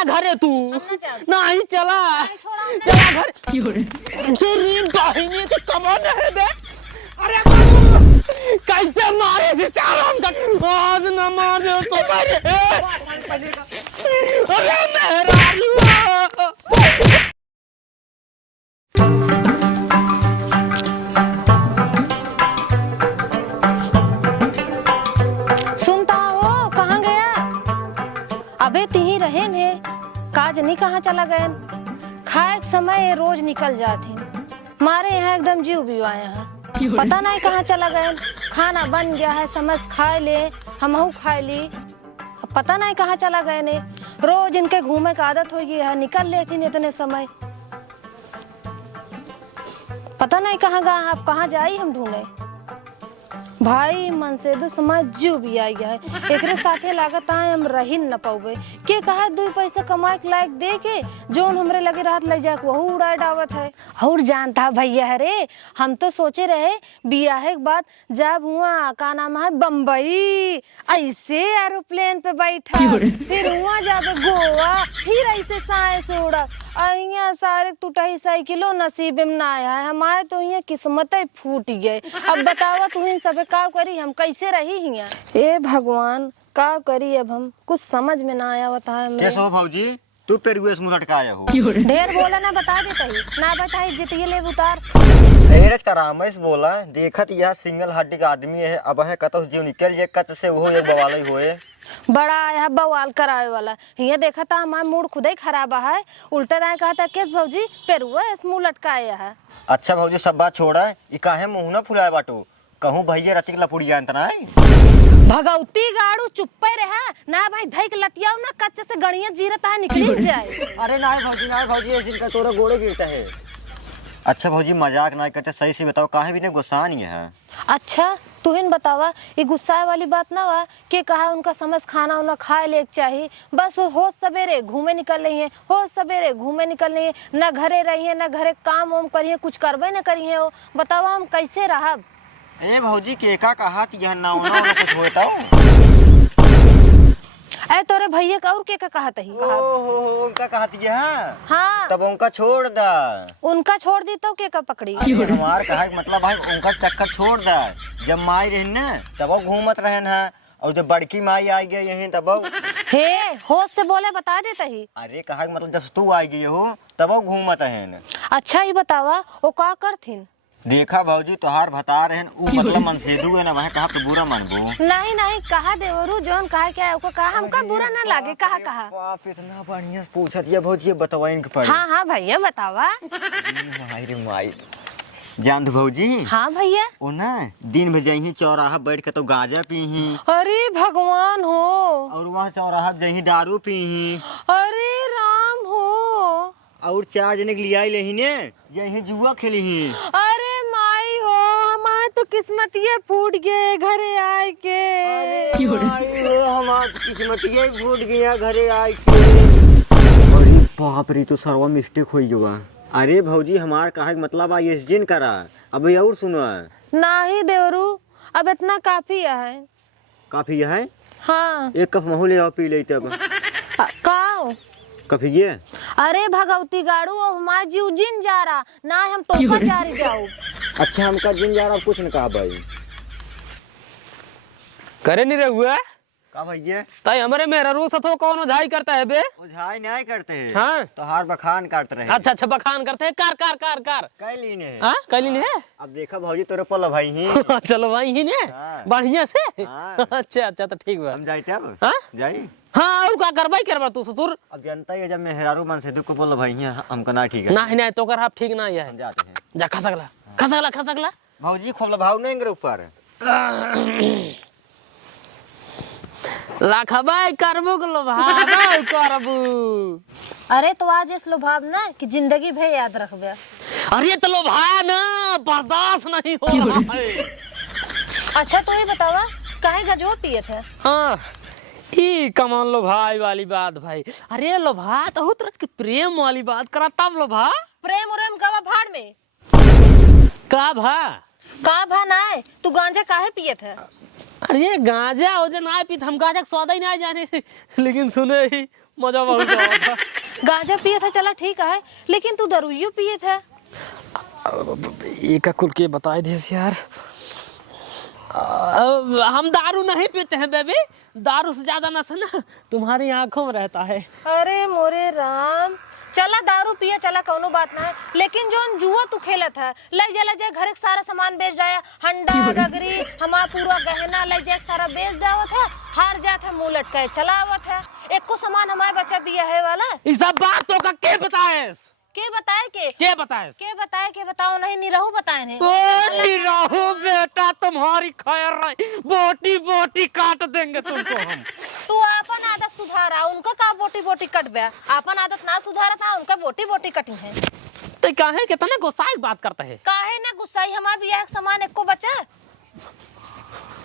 चला घरे तू नहीं चला चला घर बहिनी तो कमान है बे। अरे कैसे मारे से चार हम आज न मार दो तो मारे अरे मेरा सुनता हो कहाँ गया? अबे तीही रहे ने काज नहीं कहाँ चला गए? खाए के समय रोज निकल जाते मारे यहाँ एकदम जीव भी आए हैं पता नहीं कहाँ चला गए। खाना बन गया है समझ खाए ले हमहू खाए ली पता नहीं कहाँ चला गए ने। रोज इनके घूमे का आदत हो गई है निकल लेती नहीं इतने समय पता नहीं कहाँ गए। आप कहाँ जाई हम ढूंढे भाई मन से दो समाज जीव भी आ गया है एक साथे लागत आए हम रही न पाओगे के कहा 2 पैसा कमाए के लायक दे के जोन हमरे लगे रात ले जाए वहू उड़ाए डावत है। और जानता भैया रे हम तो सोचे रहे बियाहे के बाद जब हुआ का नाम है बम्बई ऐसे एरोप्लेन पे बैठा फिर हुआ जाके गोवा फिर ऐसे साए से उड़ा अहिया सारे टूटाई साइकिलो नसीब में ना आया है हमारे तो यहाँ किस्मत फूट गए। अब बतावा तुम सब का करी हम कैसे रही हिया ए भगवान का करी अब हम कुछ समझ में ना आया बता कैसे हो भौजी तू पेरुए से मुंह लटका आया हो ढेर बोला ना बता देता ही ना बताई जितिए ले उतार ढेरज का रामेश बोला देखत यह सिंगल हड्डी का आदमी है अब है कतो जीव निकल जे कत से वो एक बवाल होए बड़ा आया बवाल करावे वाला ये देखा था हमारा मूड खुद ही खराब है उल्टा राय कहा था केस भौजी पेरुआ इस मुंह लटकाया है। अच्छा भौजी सब बात छोड़ा ये काहे मुंह न फुलाए बाटो कहूँ भैया रतिक लपुड़िया अंतना है भगवती गाड़ू चुप्पे रहा ना भाई धैक लतियाओ ना कच्चे से गणिया जीरता है निकल जाए। अरे ना भौजी इस दिन का तोरा गोड़े गिरता है। अच्छा भौजी मजाक ना करते सही से बताओ काहे भी ने गुस्सा नहीं है। अच्छा तू ही बतावा ये गुस्सा वाली बात ना हुआ कि कहा उनका समझ खाना उना खाए ले चाहिए बस हो सवेरे घूमे निकल रही है हो सवेरे घूमे निकल रही है न घरे रही है न घरे काम वाम करिए कुछ करबे न करिए हो बतावा हम कैसे रहा। ए भौजी के का कहा यह ना कुछ होता अरे तोरे भैया का और के का कहत ही उनका कहती है हाँ तब उनका छोड़ दा उनका छोड़ दी तो के का पकड़ी हमार कहा मतलब भाई उनका चक्कर छोड़ दा जब माई रही न तब घूमत रहन है और जब बड़की माई आई गई यही तब हे होश से बोले बता देता ही। अरे कहा मतलब जब तू आई गई हो तब घूमत है। अच्छा ही बतावा वो का करथिन देखा भौजी तोहार बता रहे हैं मतलब मनसेदू है ना वह कहा तो बुरा मानबो नहीं कहा देवरू जोन कहा क्या है कहा हमका बुरा ना लागे कहा बाप इतना बढ़िया पूछत ये भौजी बतावा इनके पड़े। हाँ भैया बतावा माई रे माई जान दो भौजी। हाँ भैया ओ ना दिन भर जही चौराहा बैठ के तो गांजा पीही अरे भगवान हो और वहाँ चौराहा जही दारू पीही अरे राम हो और 4 जने के लिया लेही ने यही जुआ खेली अरे माई हो हमार तो किस्मत ये फूट गए घरे आए के हमार किस्मत ये फूट गया घरे आए के। अरे बाप रे तो सर्वा मिस्टेक हो गया। अरे भौजी हमार कहा मतलब आई इस दिन करा अब और सुनो नहीं देवरू अब इतना काफी है काफी है। हाँ 1 कप महू ले आओ पी ले तब का कभी ये अरे भगवती गाड़ू अब हमारा जीव जिन जा रहा ना हम तो जा रही जाओ। अच्छा हमका जिन जा रहा कुछ न कहा भाई करे नहीं रहे हुआ का भैया ताई हमारे मेरा रू सतो कौन उधाई करता है बे उधाई नहीं करते हैं हाँ तो हार बखान काटते रहे। अच्छा बखान करते हैं कार कार कार कार कैली ने हाँ कैली ने अब देखा भौजी तोरे पल भाई ही चलो भाई ही ने बढ़िया से अच्छा तो ठीक है हम जाते अब हाँ जाई हाँ और क्या करवाई करवा तू ससुर अब जनता है जब मेहरारू मन से दुख बोल भाई हमका ना ठीक है नहीं तो कर आप ठीक ना है हम जाते हैं जा खसकला भौजी खोल भाव नहीं गिरे ऊपर लाखबाई करबो को लोभाबाई करबो। अरे तो आज इस लोभाव ना कि जिंदगी भर याद रखबे। अरे तो लोभाया ना बर्दाश्त नहीं हो रहा है। अच्छा तो ये बतावा काहे गजो पिए थे। हाँ ई कमान लो भाई वाली बात भाई। अरे लो भा तो तरह की प्रेम वाली बात करा तब लो भा प्रेम उरेम का भाड़ में का भा ना है तू गांजा काहे पिए थे। अरे गांजा हो जो ना पी हम गांजा स्वाद ही ना जाने लेकिन सुने ही मजा बहुत आया। गांजा पिए था चला ठीक है, लेकिन तू दारूयो पिए था। एक कुल के बताए दे यार। हम दारू नहीं पीते हैं बेबी, दारू से ज्यादा नशा ना तुम्हारी आंखों में रहता है। अरे मोरे राम, चला दारू पिया चला कोनो बात ना है, लेकिन जो जुआ तू खेलत है ले जाए घर के सारा सामान बेच जाया, हंडा गगरी हमारा पूरा गहना ले जाए सारा बेच जावत है, हार जात है मुंह लटकाए चलावत है, एको सामान हमारे बच्चा बिया है वाला। इस सब बातों का के बताए? के बताए के बताए? के बताओ नहीं निरहु बताए ने। ओ निरहु बेटा तुम्हारी खैर रही, बोटी बोटी काट देंगे तुमको हम। तू अपन आदत सुधारा, उनका का बोटी बोटी कट गया, अपन आदत ना सुधारा था उनका बोटी बोटी कटी है। तो काहे कितना गुस्साई बात करता है? काहे ना गुस्साई, हमारे बिया के सामान एको बचा।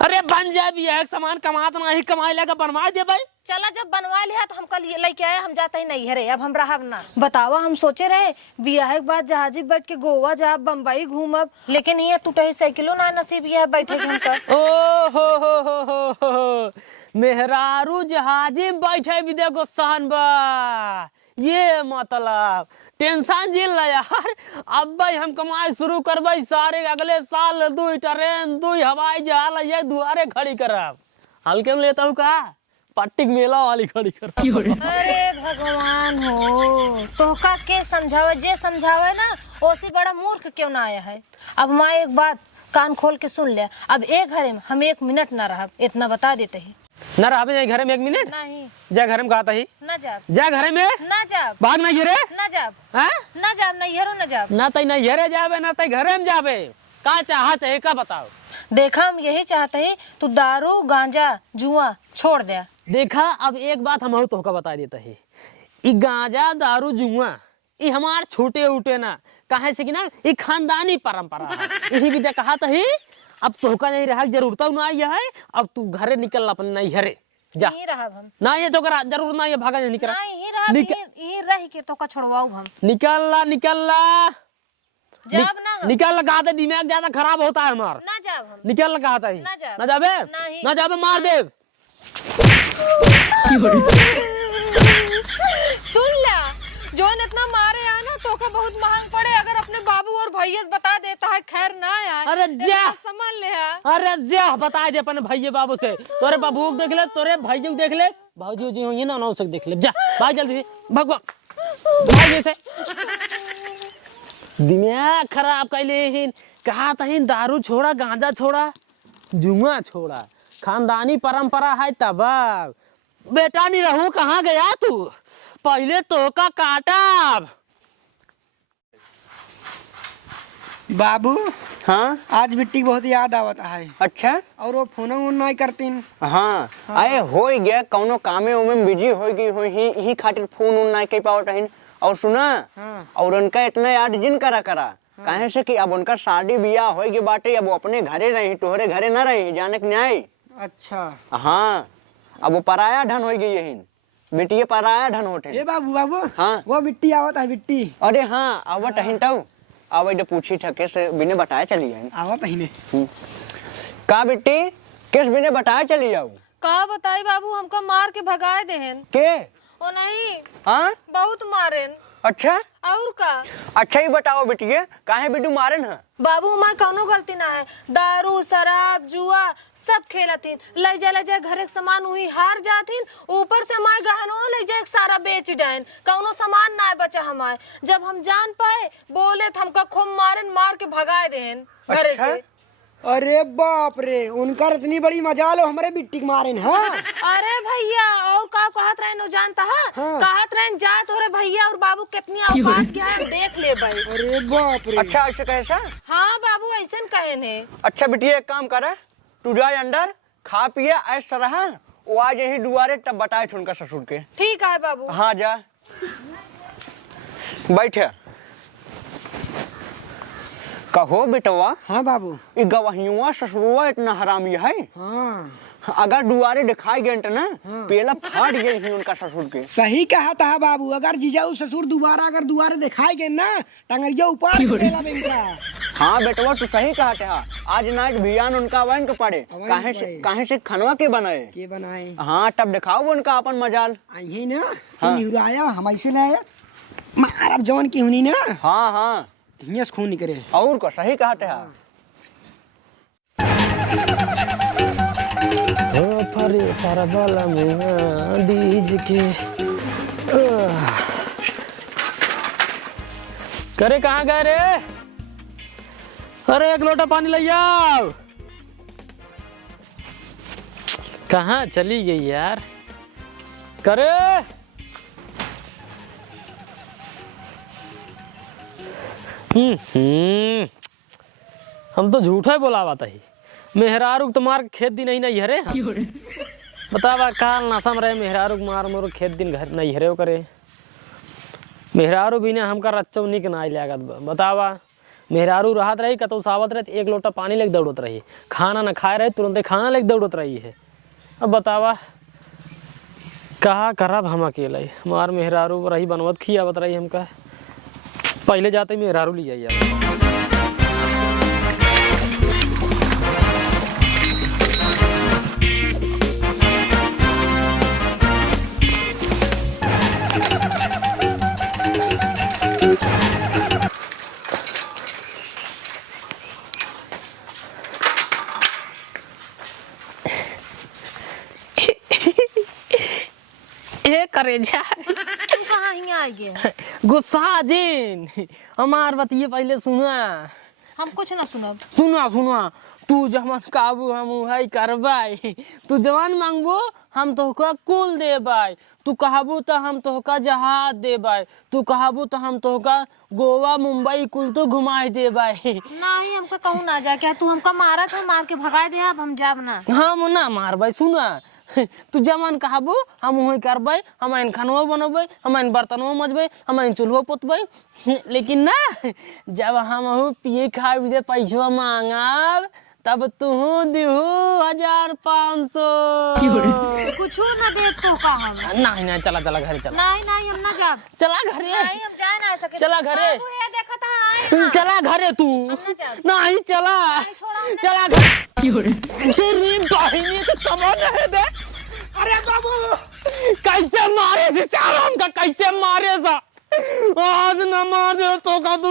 अरे बन जाए भी एक सामान कमात नहीं, कमाई लेकर बनवा दे भाई। चला जब बनवा लिया तो हम कल लेके आए, हम जाते ही नहीं है रे, अब हम रहा ना। बतावा हम सोचे रहे बियाह के बाद जहाजी बैठ के गोवा जा बम्बई घूमब, लेकिन ये टूटे साइकिलो ना नसीब ये बैठे घूमकर। ओ हो मेहरारू जहाजी बैठे भी देखो सहन बा, ये मतलब टेंशन झेल ला यार। अब भाई हम कमाई शुरू करबई सारे अगले साल 2 ट्रेन 2 हवाई जहाज ये दुआरे खड़ी करब। हल्के में लेता हूँ का पट्टिक मेला वाली खड़ी कर। अरे भगवान हो, तोहका के समझावे, जे समझावे ना ओसी बड़ा मूर्ख क्यों ना आया है। अब माँ एक बात कान खोल के सुन ले, अब एक घरे में हम 1 मिनट ना रह, इतना बता देते ही न रहा घर में 1 मिनट नहीं। जा घर में कहता ही ना जाब, जा घर में ना जाब, बाग नहीं गिरे ना जाब, हैं? ना जाब, नहीं हेरो ना जाब, ना तई नहीं हेरे जाबे ना तई घरे में जाबे, का चाहत है का बताओ। देखा हम यही चाहते ही तू दारू गांजा जुआ छोड़ दे। देखा अब एक बात हम तो का बता देता है, ई गांजा दारू जुआ ये हमार छोटे उठे ना कहे से कि ना ये खानदानी परंपरा है, यही भी कहा ही। अब तोहका नहीं रहा जरूरत ना है, अब तू घरे निकल अपन नहीं हरे जा, यही रहब हम, ना ये तो करा जरूर ना ये भागा नहीं निकल, ना यही रहब, यही रह के तो का छोड़वाऊ हम। निकल ला जाब ना हम, निकल लगा दे, दिमाग ज्यादा खराब होता है हमार। ना जाब हम, निकल लगा ही ना जाब, ना जाबे नहीं। ना जाबे मार दे। सुन ला, जोन इतना मारे है ना तो का बहुत महंग पड़े, अगर अपने बाबू और भैया से बता देता है खैर ना यार। अरे जा समझ ले है। अरे जा बता दे अपने भैया बाबू से, तोरे बाबू को देख ले, तोरे भाई को देख ले, भाजी जी होंगे ना ना उसे देख ले, जा भाई जल्दी भगवा भाई से। दिमाग खराब कैले हिन, कहा तहिन दारू छोड़ा गांजा छोड़ा जुआ छोड़ा, खानदानी परंपरा है तब। बेटा नहीं रहूं कहाँ गया तू, पहले तो का काटा। बाबू हाँ आज बिट्टी बहुत याद आवता है। अच्छा और वो फोन नहीं करतीन। हाँ अरे हो गया कौनो कामे उमे बिजी हो गई हो ही खातिर फोन उन नहीं कर पावत हन। और सुना हाँ। और उनका इतना याद जिन करा काहे से कि अब उनका शादी बियाह हो गई बाटे, अब वो अपने घरे रही तोहरे घरे न रही जाने के न्याय। अच्छा हाँ अब वो पराया ढन हो गई यही बेटिए पराया ढन होते। ये बाबू हाँ वो बिट्टी आवता है बिट्टी। अरे हाँ आवत हन तब अब पूछी ठके से बिने बताया चली है आवत ही ने का बेटी किस बिने बताया चली जाऊ। का बताई बाबू, हमका मार के भगाए देहन। के ओ नहीं, हाँ बहुत मारेन। अच्छा और का अच्छा ही बताओ बेटिए काहे बिटू मारे न। बाबू हमारे कौनो गलती ना है, दारू शराब जुआ सब खेलतीन, ले जा घरे के सामान हुई हार जातीन, ऊपर से हमारे गहनों ले जाए सारा बेच डाइन, कौनो सामान ना बचा हमारे। जब हम जान पाए बोले तो हमका खूब मारन, मार के भगाए देन घरे अच्छा? से। अरे बाप रे, उनका इतनी बड़ी मजाल हो हमारे बिट्टी के मारे। हाँ अरे भैया और का कहत रहे जानता है? हाँ। कहत रहे जा तोरे भैया और बाबू कितनी औकात क्या है देख ले भाई। अरे बाप रे। अच्छा अच्छा कैसा। हाँ बाबू ऐसे कहे ने। अच्छा बेटिए एक काम करे तू जाए अंदर खा पिए ऐसा रहा वो आज यही दुआरे तब बताए थे उनका ससुर के। ठीक है बाबू। हाँ जा बैठे कहो बेटवा। हाँ बाबू। ये गवाहियुआ ससुरुआ इतना हरामी है। हाँ अगर दुआरे दिखाई गए ना पेला फाड़ गए ही उनका ससुर के। सही कहा था बाबू, अगर जीजाऊ ससुर दोबारा अगर दुआरे दिखाई गए ना टंगरिया ऊपर पेला बेंका। हाँ बेटवा तू सही कहा था। आज नाइट भियान उनका वन के पड़े काहे से खनवा के बनाए। हाँ तब दिखाओ उनका अपन मजाल। आई ना तुम हिराया हम ऐसे लाया मारब जवन की हुनी ना। हाँ हाँ हियां से खून निकले और को सही कहा था। फरे परबला में डीज के करे कहाँ गए रे? अरे एक लोटा पानी ले आओ। कहाँ चली गई यार? करे हम तो झूठा ही बोला ही। मेहरारू तुम्हार खेत दिन नहीं हरे बतावा काल नासम रहे मेहरारू मार मोर खेत दिन घर नहीं हरे करे। मेहरारू बिना हमका रच्चो निक ना लागत बतावा। मेहरारू राहत रही कतो सावत रहे एक लोटा पानी लेके दौड़त रही, खाना ना खाए रहे तुरंत खाना लेके दौड़त रही है। अब बतावा कहा करब हम अकेले। हमार मेहरारू रही बनवत खियावत रही हमका। पहले जाते मेहरारू ले जाइए। करे जा तू कहाँ यहाँ आ गया? गुस्सा जिन हमार बतिए पहले सुना। हम कुछ ना सुनब। सुना तू जवन काबू हम है करबाई। तू जवान मांगबो हम तोहका कुल देबाई। तू कहबू तो हम तोहका जहाज देबाई। तू कहबू तो हम तोहका गोवा मुंबई कुल तो घुमाई देबाई। नहीं हमका कहूँ ना जा क्या तू हमका मारा था मार के भगा दे। अब हम जाब ना। हम ना मारबाई सुना। तू जमान कहबू हम वही करबै। हम खानवा बनबै, हम बर्तनवा मजबै, हम चूल्हा पोतबै। लेकिन ना जब हम पिए खाए दे पैसा मांगब तब तू दिहू 1500। कुछ ना दे तो का हम। नहीं चला घरे चला। नहीं हम ना जाब। चला घरे। नहीं हम जा ना सके। चला घरे। तू ये देखा था आए ना। चला घरे तू। नहीं चला घरे। तेरी बहनी तो समझ है बे। अरे बाबू कैसे मारे से चाल हमका कैसे मारे सा। आज न मार दे तो का तू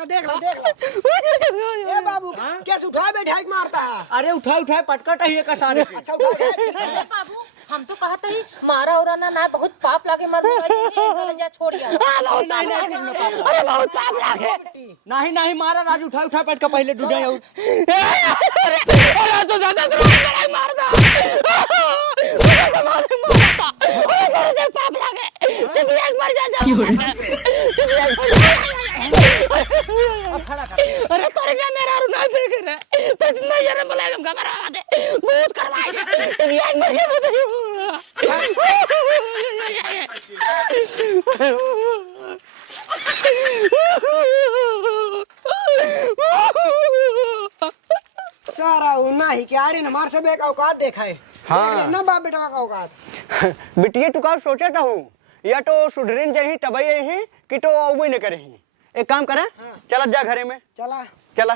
देख लो ए बाबू कैसे उठा बैठा मारता है। अरे उठाए पटकट है का सारे। अच्छा उठा अरे बाबू हम तो कहते ही मारा और ना बहुत पाप लागे मर जा छोड़ यार। अरे बहुत पाप लागे। नहीं मारा राजू उठा पटका पहले डूबे और अरे तो ज्यादा मार दो। अरे पाप लागे। तुम एक बार अरे तोरे क्या मेरा रुना देख रहा तो इतना यार बुलाए हम करवा दे बहुत करवाएंगे। तुम एक सारा नहीं क्या रे मार से बेका औकात देखा है। हाँ ना बाप बेटा का औकात। बिटिया तू का सोचा था या तो सुधरन चाहिए तब ही कि तो वो नहीं करे। एक काम करें चला जा घरे में चला चला।